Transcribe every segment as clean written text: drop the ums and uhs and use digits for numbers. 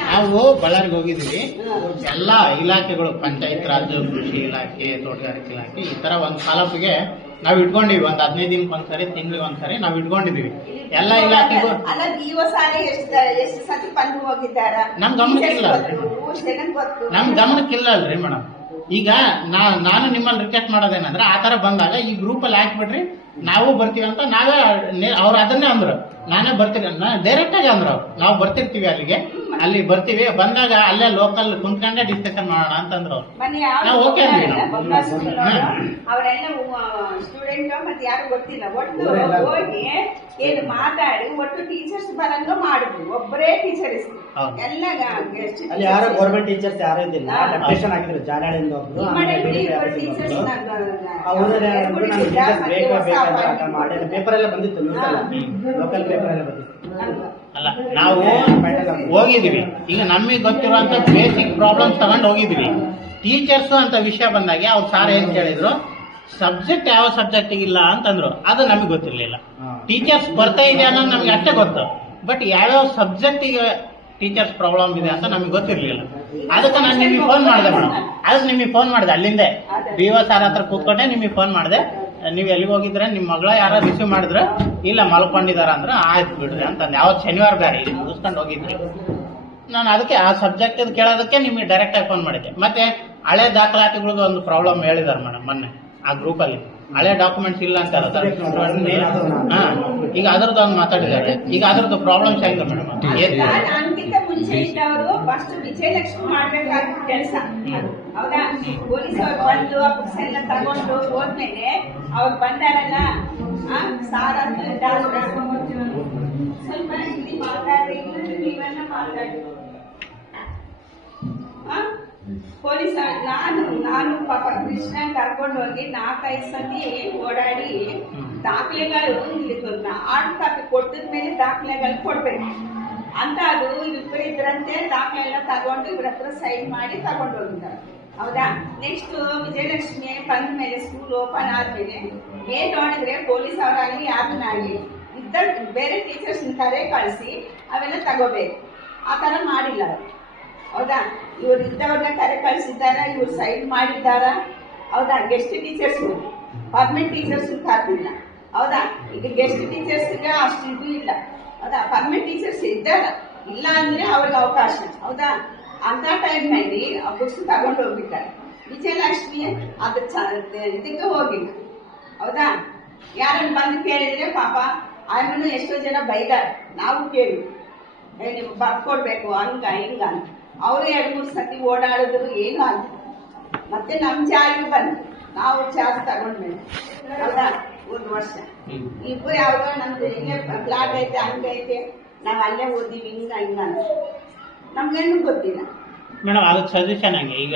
ನಾವು ಬಳ್ಳಾರಿಗೆ ಹೋಗಿದ್ವಿ. ಎಲ್ಲ ಇಲಾಖೆಗಳು, ಪಂಚಾಯತ್ ರಾಜ್, ಕೃಷಿ ಇಲಾಖೆ, ತೋಟಗಾರಿಕೆ ಇಲಾಖೆ, ಈ ತರ ಒಂದು ತಾಲೂಕಿಗೆ ನಾವು ಇಟ್ಕೊಂಡಿವಿ. ಒಂದು 15 ದಿನಕ್ಕೆ ಒಂದ್ಸರಿ, ತಿಂಗಳಿಗೆ ಒಂದ್ಸರಿ ನಾವು ಇಟ್ಕೊಂಡಿದೀವಿ. ಎಲ್ಲ ಇಲಾಖೆಗೂ ನಮ್ ಗಮನಕ್ಕಿಲ್ಲ ಅಲ್ರಿ ಮೇಡಮ್. ಈಗ ನಾನು ನಿಮ್ಮಲ್ಲಿ ರಿಕ್ವೆಸ್ಟ್ ಮಾಡೋದೇನಂದ್ರೆ, ಆ ತರ ಬಂದಾಗ ಈ ಗ್ರೂಪ್ ಅಲ್ಲಿ ಹಾಕ್ಬಿಡ್ರಿ, ನಾವು ಬರ್ತೀವಿ ಅಂತ ನಾವೇ. ಅವ್ರು ಅದನ್ನೇ ಅಂದ್ರು, ನಾನೇ ಬರ್ತೀವಿ, ಡೈರೆಕ್ಟ್ ಆಗಿ ಅಂದ್ರು ಅವ್ರು, ನಾವು ಬರ್ತಿರ್ತೀವಿ ಅಲ್ಲಿಗೆ, ಅಲ್ಲಿ ಬರ್ತೀವಿ, ಬಂದಾಗ ಅಲ್ಲೇ ಲೋಕಲ್ ಕುಂತ್ಕೊಂಡೆ ಡಿಸ್ಕಷನ್ ಮಾಡೋಣ ಅಂತಂದ್ರು ಅವ್ರು. ನಾವು ಓಕೆ ಅಂದ್ವಿ. ಅವರೆಲ್ಲ ಸ್ಟೂಡೆಂಟ್ ಮತ್ತೆ ಯಾರು ಗೊತ್ತಿಲ್ಲ, ಒಟ್ಟು ಹೋಗಿ ಏನು ಮಾತಾಡಿ ಒಟ್ಟು ಟೀಚರ್ಸ್ ಬರಂಗ ಮಾಡಿದ್ವಿ. ಒಬ್ಬರೇ ಟೀಚರ್ಸ್ ಎಲ್ಲ ಯಾರು ಗೌರ್ಮೆಂಟ್ ಟೀಚರ್ಸ್ ಯಾರು ಇದ್ದಿಲ್ಲ. ಡೆಪ್ಯುಟೇಷನ್ ಹಾಕಿದ್ರು ಜಾನಾಳಿಂದ ಒಬ್ರು, ಪೇಪರ್ ಎಲ್ಲ ಬಂದಿತ್ತು, ಲೋಕಲ್ ಪೇಪರ್ ಎಲ್ಲ ಬಂದಿತ್ತು. ಅಲ್ಲ, ನಾವು ಹೋಗಿದ್ವಿ. ಈಗ ನಮಗೆ ಗೊತ್ತಿರುವಂತ ಬೇಸಿಕ್ ಪ್ರಾಬ್ಲಮ್ಸ್ ತಗೊಂಡು ಹೋಗಿದ್ವಿ. ಟೀಚರ್ಸ್ ಅಂತ ವಿಷಯ ಬಂದಾಗ ಅವ್ರು ಸಾರ್ ಏನ್ ಕೇಳಿದ್ರು, ಸಬ್ಜೆಕ್ಟ್ ಯಾವ ಸಬ್ಜೆಕ್ಟ್ ಇಲ್ಲ ಅಂತಂದ್ರು. ಅದು ನಮಗೆ ಗೊತ್ತಿರ್ಲಿಲ್ಲ. ಟೀಚರ್ಸ್ ಬರ್ತಾ ಇದೆ ಅನ್ನೋದು ನಮ್ಗೆ ಅಷ್ಟೇ ಗೊತ್ತು, ಬಟ್ ಯಾವ್ಯಾವ ಸಬ್ಜೆಕ್ಟಿಗೆ ಟೀಚರ್ಸ್ ಪ್ರಾಬ್ಲಮ್ ಇದೆ ಅಂತ ನಮಗೆ ಗೊತ್ತಿರ್ಲಿಲ್ಲ. ಅದಕ್ಕೆ ನಾನು ನಿಮಗೆ ಫೋನ್ ಮಾಡಿದೆ ಮೇಡಮ್. ಅದಕ್ಕೆ ನಿಮಗೆ ಫೋನ್ ಮಾಡಿದೆ, ಅಲ್ಲಿಂದೆ BO ಸಾರ್ ಹತ್ರ ಕೂತ್ಕೊಂಡೆ ನಿಮಗೆ ಫೋನ್ ಮಾಡಿದೆ. ನೀವು ಎಲ್ಲಿಗೆ ಹೋಗಿದ್ರೆ, ನಿಮ್ಮ ಮಗಳ ಯಾರು ರಿಸೀವ್ ಮಾಡಿದ್ರೆ, ಇಲ್ಲ ಮಲ್ಕೊಂಡಿದಾರ ಅಂದ್ರೆ ಆಯ್ತು ಬಿಡ್ರಿ ಅಂತಂದು. ಯಾವತ್ತು ಶನಿವಾರ ಬೇರೆ ಇಲ್ಲಿ ಮುಗಿಸ್ಕೊಂಡು ಹೋಗಿದ್ರಿ. ನಾನು ಅದಕ್ಕೆ ಆ ಸಬ್ಜೆಕ್ಟ್ ಕೇಳೋದಕ್ಕೆ ನಿಮಗೆ ಡೈರೆಕ್ಟ್ ಆಗಿ ಫೋನ್ ಮಾಡಿದ್ದೆ. ಮತ್ತೆ ಹಳೆ ದಾಖಲಾತಿಗಳದ್ದು ಒಂದು ಪ್ರಾಬ್ಲಮ್ ಹೇಳಿದಾರೆ ಮೇಡಮ್ ಮೊನ್ನೆ ಆ ಗ್ರೂಪಲ್ಲಿ. ಹಳೆ ಡಾಕ್ಯುಮೆಂಟ್ಸ್ ಇಲ್ಲ ಅಂತ ಈಗ ಅದ್ರದ್ದು ಒಂದು ಮಾತಾಡಿದ್ದಾರೆ. ಈಗ ಅದ್ರದ್ದು ಪ್ರಾಬ್ಲಮ್ಸ್ ಹೆಂಗ ಮೇಡಮ್? ನನ್ಗಿಂತ ಮುಂಚೆ ಇದ್ದವರು ಫಸ್ಟ್ ವಿಜಯಲಕ್ಷ್ಮಿ ಮಾಡ್ಬೇಕಾದ ಕೆಲಸ ಹೌದಾ. ಪೊಲೀಸ್ ಅವ್ರು ಬಂದು ಆ ಬುಕ್ಸ್ ಎಲ್ಲ ತಗೊಂಡು ಹೋದ್ಮೇಲೆ ಅವ್ರು ಬಂದಾರಲ್ಲ, ಸಾರ ಸ್ವಲ್ಪ ಇಲ್ಲಿ ಮಾತಾಡ್ರಿ, ನೀವೆಲ್ಲ ಮಾತಾಡಿ. ಪೊಲೀಸ್ ನಾನು ಪಾಪ ಕೃಷ್ಣ ಕರ್ಕೊಂಡು ಹೋಗಿ 4-5 ಸತಿ ಓಡಾಡಿ ದಾಖಲೆಗಳು ಇಲ್ಲಿ ಹಾರ್ಡ್ ಕಾಪಿ ಕೊಟ್ಟಿದ್ಮೇಲೆ ದಾಖಲೆಗಳು ಕೊಡ್ಬೇಕು ಅಂತ. ಅದು ಇಬ್ಬರು ಇದ್ರಂತೆ ದಾಖಲೆ ಎಲ್ಲ ತಗೊಂಡು ಇವ್ರ ಹತ್ರ ಸೈನ್ ಮಾಡಿ ತಗೊಂಡು ಹೋಗಿದ್ದಾರೆ ಹೌದಾ. ನೆಕ್ಸ್ಟ್ ವಿಜಯಲಕ್ಷ್ಮಿ ಬಂದ ಮೇಲೆ, ಸ್ಕೂಲ್ ಓಪನ್ ಆದ್ಮೇಲೆ ಏನ್ ನೋಡಿದ್ರೆ ಪೊಲೀಸ್ ಅವರಾಗ್ಲಿ ಯಾರನ್ನಾಗ್ಲಿ ಇದ್ದ ಬೇರೆ ಟೀಚರ್ಸ್ ಕರೆ ಕಳಿಸಿ ಅವೆಲ್ಲ ತಗೋಬೇಕು. ಆ ತರ ಮಾಡಿಲ್ಲ ಹೌದಾ. ಇವ್ರು ಇದ್ದವ್ರನ್ನ ಕರೆ ಕಳಿಸಿದ್ದಾರ, ಇವ್ರು ಸೈನ್ ಮಾಡಿದ್ದಾರ ಹೌದಾ. ಗೆಸ್ಟ್ ಟೀಚರ್ಸ್, ಪರ್ಮನೆಂಟ್ ಟೀಚರ್ಸ್ ಕರ್ದಿಲ್ಲ ಹೌದಾ. ಈಗ ಗೆಸ್ಟ್ ಟೀಚರ್ಸ್ಗೆ ಅಷ್ಟು ಇದು ಇಲ್ಲ ಹೌದಾ. ಪರ್ಮನೆಂಟ್ ಟೀಚರ್ಸ್ ಇದ್ದಾರ, ಇಲ್ಲ ಅಂದ್ರೆ ಅವ್ರಿಗೆ ಅವಕಾಶ ಹೌದಾ. ಅಂತ ಟೈಮ್ನಲ್ಲಿ ಆ ಬುಕ್ಸ್ ತಗೊಂಡು ಹೋಗಿದ್ದಾರೆ. ವಿಜಯಲಕ್ಷ್ಮಿ ಅದ್ರ ಇದಕ್ಕೆ ಹೋಗಿಲ್ಲ ಹೌದಾ. ಯಾರನ್ನು ಬಂದು ಕೇಳಿದ್ರೆ ಪಾಪ ಆಮೇಲೆ ಎಷ್ಟೋ ಜನ ಬೈದಾರೆ. ನಾವು ಕೇಳಿ ನೀವು ಬರ್ಕೊಡ್ಬೇಕು ಹಂಗ ಹಿಂಗ ಅಂತ. ಅವರು 2-3 ಸತಿ ಓಡಾಡಿದ್ರು ಏನು ಅಂತ. ಮತ್ತೆ ನಮ್ ಜಾರಿಗೆ ಬಂದು ನಾವು ಚಾರ್ಜ್ ತಗೊಂಡ್ಮೇಲೆ ಹೌದಾ 1 ವರ್ಷ ಇಬ್ಬರು ಯಾವ್ದೋ ನಮ್ದು ಇಲ್ಲೇ ಫ್ಲಾಟ್ ಐತೆ ಹಂಗೈತೆ, ನಾವ್ ಅಲ್ಲೇ ಓದಿವಿ ಹಿಂಗ ಹಿಂಗ ಅಂತ ನಮ್ಗೇನು ಗೊತ್ತಿಲ್ಲ ಮೇಡಮ್. ಅದಕ್ಕೆ ಸಜೆಷನ್ ಹಂಗೆ ಈಗ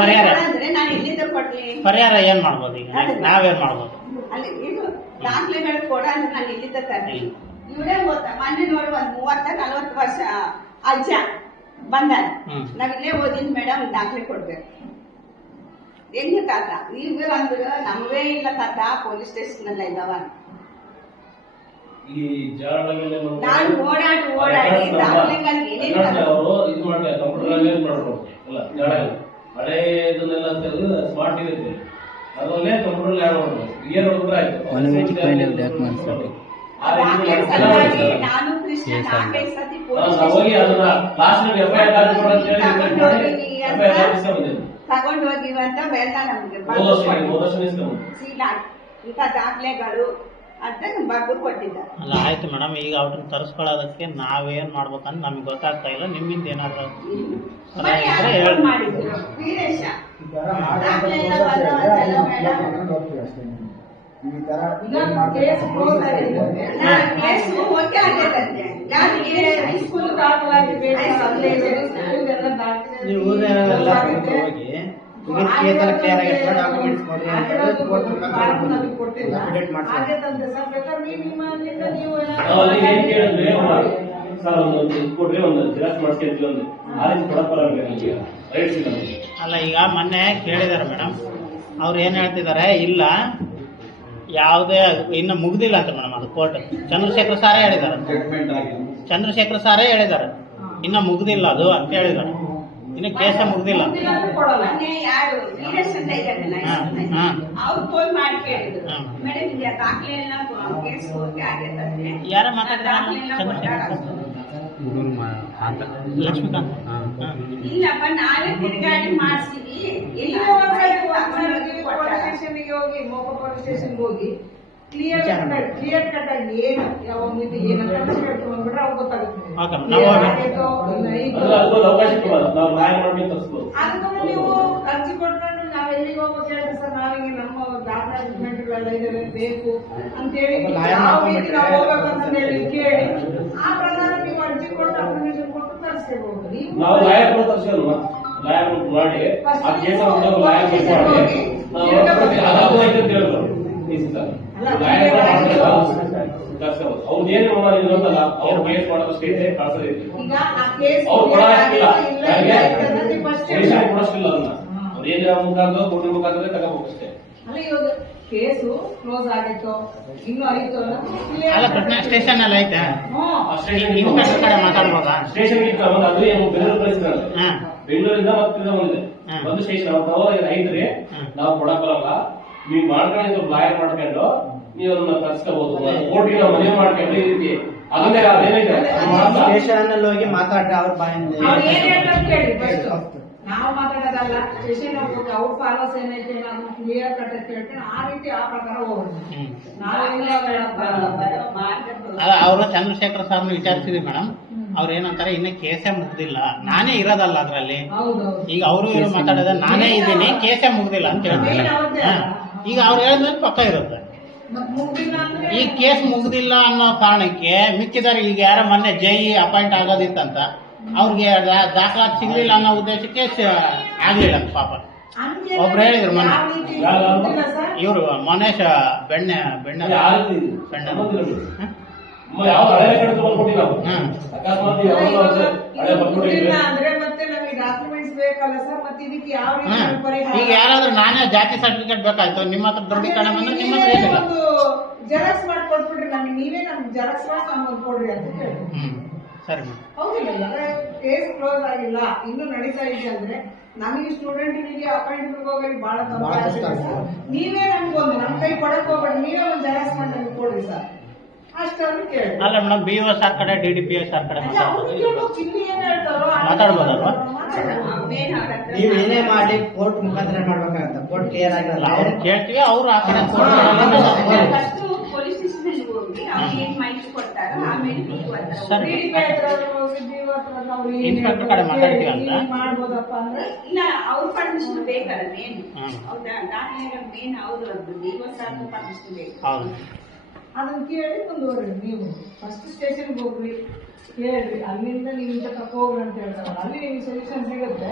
ಪರಿಹಾರ ಅಂದ್ರೆ ನಾನು ಎಲ್ಲಿಂದ ಕೊಡ್ಲಿ? ಪರಿಹಾರ ಏನ್ ಮಾಡ್ಬೋದು ಈಗ? ನಾವೇನ್ ಮಾಡ್ಬೋದು? ಅಲ್ಲಿ ಇದು ದಾಖಲೆಗಳು ಕೊಡ ಅಂದ್ರೆ ನಾನು ಎಲ್ಲಿಂದ ತರ್ತೀನಿ? ಇವರೇ ಓದ್ತಾ ಮೊನ್ನೆ ನೋಡಿ 30-40 ವರ್ಷ ಅಜ್ಜ ಬಂದಾರ, ನಾವಿಲ್ಲೇ ಓದಿನ ಮೇಡಮ್ ದಾಖಲೆ ಕೊಡ್ಬೇಕು. ಹೆಂಗ ತಾತ ಈಗ ಅಂದ್ರು ನಮಗೇ ಇಲ್ಲ ತಾತ, ಪೊಲೀಸ್ ಸ್ಟೇಷನ್ ಎಲ್ಲ ಇದಾವ. ನಾನು ಓಡಾಡಿ ದಾಖಲೆಗಳು ಏನೇನು ಹಳೆ ಇದನ್ನೆಲ್ಲ ಸ್ಮಾರ್ಟ್ ಇರುತ್ತೆ, ಅದರಲ್ಲೇ ಕಂಪ್ಯೂಟರ್ ಆಡ್ ಮಾಡಬೇಕು. ಇಯರ್ ಹೋದ್ರೆ ಆಯ್ತು. ನಾನು ಕೃಷ್ಣ 4-5 ಸತಿ ತಗೊಂಡು ಹೋಗಿವಂತ ಬೇಡ ನಮ್ಗೆ ಇಂಥ ದಾಖಲೆಗಳು ಅಂತ ಬರ್ದು ಕೊಟ್ಟಿದ್ದಾರೆ. ಅಲ್ಲ ಆಯ್ತು ಮೇಡಮ್, ಈಗ ಅವ್ರನ್ನ ತರಿಸ್ಕೊಳ್ಳೋದಕ್ಕೆ ನಾವೇನ್ ಮಾಡ್ಬೇಕಂತ ನಮ್ಗೆ ಗೊತ್ತಾಗ್ತಾ ಇಲ್ಲ. ನಿಮ್ಮಿಂದ ಏನಾದ್ರು ಮಾಡಿದ್ರು ವೀರೇಶ ನೀವು ಊರೆಲ್ಲ ಹೋಗಿ ಕ್ಲಿಯರ್ ಆಗಿರ್ತದೆ ಡಾಕ್ಯುಮೆಂಟ್ಸ್ ಅಲ್ಲ ಈಗ ಮೊನ್ನೆ ಕೇಳಿದಾರೆ ಮೇಡಮ್, ಅವ್ರು ಏನ್ ಹೇಳ್ತಿದ್ದಾರೆ, ಇಲ್ಲ ಯಾವುದೇ ಇನ್ನು ಮುಗ್ದಿಲ್ಲ ಅಂತ ಮೇಡಮ್. ಅದು ಕೋರ್ಟ್ ಚಂದ್ರಶೇಖರ್ ಸಾರೇ ಹೇಳಿದ್ದಾರೆ, ಇನ್ನ ಮುಗ್ದಿಲ್ಲ ಅದು ಅಂತ ಹೇಳಿದಾರೆ. ಇನ್ನು ಕೇಸೇ ಮುಗ್ದಿಲ್ಲ. ಮೊನ್ನೆ ಯಾರು ವೀರೇಶ್ ಅಂತ ಇದ್ದಾರೆ ಅವ್ರು ಫೋನ್ ಮಾಡಿ ಕೇಳಿದ್ರು, ಮೇಡಮ್ ಈಗ ದಾಖಲೆ ಎಲ್ಲ ಕೇಸ್ ಹೋಗಿ ಆಗೈತಂತೆ, ಯಾರ ಮಾತಾಡಿದ್ರೆ ದಾಖಲೆ ಎಲ್ಲ ಕೊಟ್ಟಾರ? ಲಕ್ಷ್ಮೀಕಾಂತ್. ಇಲ್ಲಪ್ಪ ನಾವೇ ತಿರುಗಾಡಿ ಮಾಡಿಸ್ತೀವಿ, ಇಲ್ಲ ಸ್ಟೇಷನ್ಗೆ ಹೋಗಿ ಮೋಪ ಪೊಲೀಸ್ ಸ್ಟೇಷನ್ಗೆ ಹೋಗಿ ಕ್ಲಿಯರ್ ಕಟ್ ಆಗಿ ಏನು ಯಾವ ಮಿತಿ ಏನಂತ ಹೇಳ್ಕೊಂಡ್ಬಿಟ್ರೆ ಅವ್ರು ಗೊತ್ತಾಗುತ್ತೆ. ಅದಕ್ಕೊಂದು ಅವಕಾಶ ಕೊಡೋದು, ನಾವು ನ್ಯಾಯ ಮಾಡ್ಬೇಕು ತರಿಸ್ಬೋದು. ಅದಕ್ಕೆ ನೀವು ಅರ್ಜಿ ಕೊಟ್ಕೊಂಡು ನಾವ್ ಎಲ್ಲಿಗೆ ಹೋಗ್ಬೇಕು ಹೇಳಿದ್ರೆ ಸರ್ ನಾವಿಗೆ ನಮ್ಮ ಡಾಕ್ಯುಮೆಂಟ್ಗಳೆಲ್ಲ ಇದಾವೆ ಬೇಕು ಅಂತೇಳಿ ಯಾವ ರೀತಿ ನಾವು ಹೋಗ್ಬೇಕಂತ ಹೇಳಿ ಕೇಳಿ ಆ ಪ್ರಕಾರ ನೀವು ಅರ್ಜಿ ಕೊಟ್ಟು ಅಪ್ಲಿಕೇಶನ್ ಕೊಟ್ಟು ತರಿಸ್ಕೋಬಹುದು. ನಾವು ನ್ಯಾಯ ಕೂಡ ತರಿಸ್ಕೊಳ್ಳೋಣ, ನ್ಯಾಯ ಮಾಡಿ ಆ ಕೇಸ ನ್ಯಾಯ ಮಾಡಿ ನಾವು ಅದಾಯ್ತು ಅಂತ ಹೇಳ್ಬೋದು. ಅವ್ರದ್ದು ಏನು ಇರೋದಲ್ಲ, ಅವ್ರು ಕೇಸ್ ಮಾಡೋದು ಸ್ಟೇಜ್ ಕಳ್ಸೋದೈತಿ, ಈಗ ಆ ಕೇಸ್ ಅವ್ರು ಕೊಡೋಷ್ಟಿಲ್ಲ, ಕೊಡೋಷ್ಟಿಲ್ಲ ಅದನ್ನ ಅವ್ರು ಏನ್ ಮುಖಾಂತರ ಕೋರ್ಟ್ ಮುಖಾಂತರ ತಗೋಬೇಕಷ್ಟೇ. ಅಲ್ಲ ಇವಾಗ ಕೇಸು ಕ್ಲೋಸ್ ಆಗಿತ್ತು ಇನ್ನು ಆಯ್ತು ಅಲ್ಲ ಕೃಷ್ಣ ಸ್ಟೇಷನ್ ಅಲ್ಲಿ ಐತೆ, ಇನ್ಸ್ಪೆಕ್ಟರ್ ಕಡೆ ಮಾತಾಡ್ಬೋದಾ? ಸ್ಟೇಷನ್ ಇತ್ತು ಅದು ಏನು ಬೆಂಗಳೂರು ಕಳಿಸಿದ್ರೆ ಬೆಂಗಳೂರಿಂದ ಮತ್ತೆ ಬಂದಿದೆ ಒಂದು ಸ್ಟೇಷನ್ ಅವ್ರು ಐತ್ರಿ, ನಾವು ಕೊಡಕ್ ಬರಲ್ಲ, ನೀವು ಮಾಡ್ಕೊಂಡು ಲಾಯರ್ ಮಾಡ್ಕೊಂಡು ನೀವು ಅದನ್ನ ತರಿಸ್ಕೋಬಹುದು, ಕೋರ್ಟಿಗೆ ನಾವು ಮನವಿ ಮಾಡ್ಕೊಂಡು ಈ ರೀತಿ ಅದನ್ನೇ ಅದೇನೈತೆ ಸ್ಟೇಷನ್ ಅಲ್ಲಿ ಹೋಗಿ ಮಾತಾಡ್ರೆ ಅವ್ರ ಬಾಯಿಂದ ಅವ್ರು ಏನ್ ಹೇಳ್ತಾರೆ ಕೇಳಿ ಫಸ್ಟ್. ನಾವು ಮಾತಾಡೋದಲ್ಲ, ಸ್ಟೇಷನ್ ಹೋಗ್ಬೇಕು, ಅವ್ರ ಫಾಲೋಸ್ ಏನೈತೆ ನಾವು ಕ್ಲಿಯರ್ ಕಟ್ ಅಂತ ಹೇಳ್ಕೊಂಡು ಆ ರೀತಿ ಆ ಪ್ರಕಾರ ಹೋಗೋದು. ಅವರು ಚಂದ್ರಶೇಖರ್ ಸರ್ನ ವಿಚಾರಿಸಿದ್ವಿ ಮೇಡಮ್, ಅವ್ರು ಏನಂತಾರೆ ಇನ್ನ ಕೇಸೇ ಮುಗ್ದಿಲ್ಲ, ನಾನೇ ಇರೋದಲ್ಲ ಅದ್ರಲ್ಲಿ, ಈಗ ಅವರು ಇರೋ ಮಾತಾಡೋದ ನಾನೇ ಇದ್ದೀನಿ, ಕೇಸೇ ಮುಗ್ದಿಲ್ಲ ಅಂತ ಹೇಳ್ತಾರೆ. ಈಗ ಅವ್ರು ಹೇಳಿದ್ಮೇಲೆ ಪಕ್ಕ ಇರುತ್ತೆ. ಈ ಕೇಸ್ ಮುಗ್ದಿಲ್ಲ ಅನ್ನೋ ಕಾರಣಕ್ಕೆ ಮಿಕ್ಕಿದಾರೆ ಈಗ ಯಾರ ಮೊನ್ನೆ ಜೈ ಅಪಾಯಿಂಟ್ ಆಗೋದಿತ್ತಂತ ಅವ್ರಿಗೆ ದಾಖಲಾತಿ ಸಿಗ್ಲಿಲ್ಲ ಅನ್ನೋ ಉದ್ದೇಶಕ್ಕೆ ಆಗ್ಲಿಲ್ಲ ಅಂತ ಪಾಪ ಒಬ್ರು ಹೇಳಿದ್ರು ಮೊನ್ನೆ, ಇವರು ಮನೇಶ್ ಬೆಣ್ಣೆ ಬೆಣ್ಣೆ ಯಾವ ಹಳೆ ಕಡೆ ತಗೊಂಡ್ಬಿಟ್ಟು ನಾವು ಅಕಸ್ಮಾತ್ ಹಳೆ ಬರ್ಬಿಟ್ಟಿದ್ರೆ ಅಂದ್ರೆ ಮತ್ತೆ ನಮಗೆ ಡಾಕ್ಯುಮೆಂಟ್ಸ್ ಬೇಕಲ್ಲ ಸರ್, ಮತ್ತೆ ಇದಕ್ಕೆ ಯಾವ ರೀತಿ ಪರಿಹಾರ? ಈಗ ಯಾರಾದ್ರೂ ನಾನೇ ಜಾತಿ ಸರ್ಟಿಫಿಕೇಟ್ ಬೇಕಾಯ್ತು, ನಿಮ್ಮ ಹತ್ರ ದೃಢೀಕರಣ ಬಂದ್ರೆ ನಿಮ್ಮ ಹತ್ರ ಏನಿಲ್ಲ, ಒಂದು ಜೆರಾಕ್ಸ್ ಮಾಡಿ ಕೊಟ್ಬಿಡ್ರಿ ನಮಗೆ, ನೀವೇ ನಮ್ಗೆ ಜೆರಾಕ್ಸ್ ಮಾಡಿ ನಮ್ಗೆ ಕೊಡ್ರಿ ಅಂತ ಹೇಳಿ. ಸರಿ ಹೌದಿಲ್ಲ, ಕೇಸ್ ಕ್ಲೋಸ್ ಆಗಿಲ್ಲ ಇನ್ನು ನಡೀತಾ ಇದೆ ಅಂದ್ರೆ ನಮಗೆ ಸ್ಟೂಡೆಂಟ್ಗಳಿಗೆ ಅಪಾಯಿಂಟ್ಮೆಂಟ್ ಹೋಗಿ ಬಹಳ ತೊಂದರೆ ಆಗ್ತದೆ ಸರ್. ನೀವೇ ನಮ್ಗೊಂದು ನಮ್ಮ ಕೈ ಕೊಡಕ್ ಹೋಗ್ಬೇಡಿ, ನೀವೇ ಒಂದು ಜೆರಾಕ್ಸ್ ಮಾಡಿ ನಮ್ಗೆ ಕೊಡ್ರಿ ಸರ್, ಅಷ್ಟನ್ನು ಕೇಳಿ. ಅಲ್ಲ ಮೇಡಮ್, BO ಸರ್ ಕಡೆ DDPO ಸರ್ ಕಡೆ ಮಾತಾಡ್ಬೋದಲ್ವಾ? ನೀವು ಏನೇ ಮಾಡಿ ಕೋರ್ಟ್ ಮುಖಾಂತರ ಮಾಡ್ಬೇಕಾಗತ್ತ, ಕೋರ್ಟ್ ಕ್ಲಿಯರ್ ಆಗಿರಲ್ಲ. ಅವ್ರು ಕೇಳ್ತೀವಿ, ಅವ್ರು ಆ ಕಡೆ ಫಸ್ಟ್ ಪೊಲೀಸ್ ಸ್ಟೇಷನ್ ಹೋಗಿ ಅವ್ರು ಏನ್ ಮಾಹಿತಿ ಕೊಡ್ತಾರೋ ಆಮೇಲೆ ಇನ್ಸ್ಪೆಕ್ಟರ್ ಕಡೆ ಮಾತಾಡ್ತೀವಿ ಅಂತ ಮಾಡ್ಬೋದಪ್ಪ ಅಂದ್ರೆ ಇಲ್ಲ ಅವ್ರ ಪರ್ಮಿಷನ್ ಬೇಕಲ್ಲ ಮೇನ್, ಹೌದಾ? ದಾಖಲೆಗಳು ಮೇನ್ ಅವ್ರದ್ದು DO ಪರ್ಮಿಷನ್ ಬೇಕು. ಅದನ್ನ ಕೇಳಿ ಮುಂದುವರಿ. ನೀವು ಫಸ್ಟ್ ಸ್ಟೇಷನ್ಗೆ ಹೋಗ್ರಿ, ಕೇಳ್ರಿ, ಅಲ್ಲಿಂದ ನೀವು ಇಂತ ತಪ್ಪೋಗ್ರಿ ಅಂತ ಹೇಳ್ತಾರಲ್ಲ, ಅಲ್ಲಿ ನಿಮ್ಗೆ ಸೊಲ್ಯೂಷನ್ ಸಿಗುತ್ತೆ.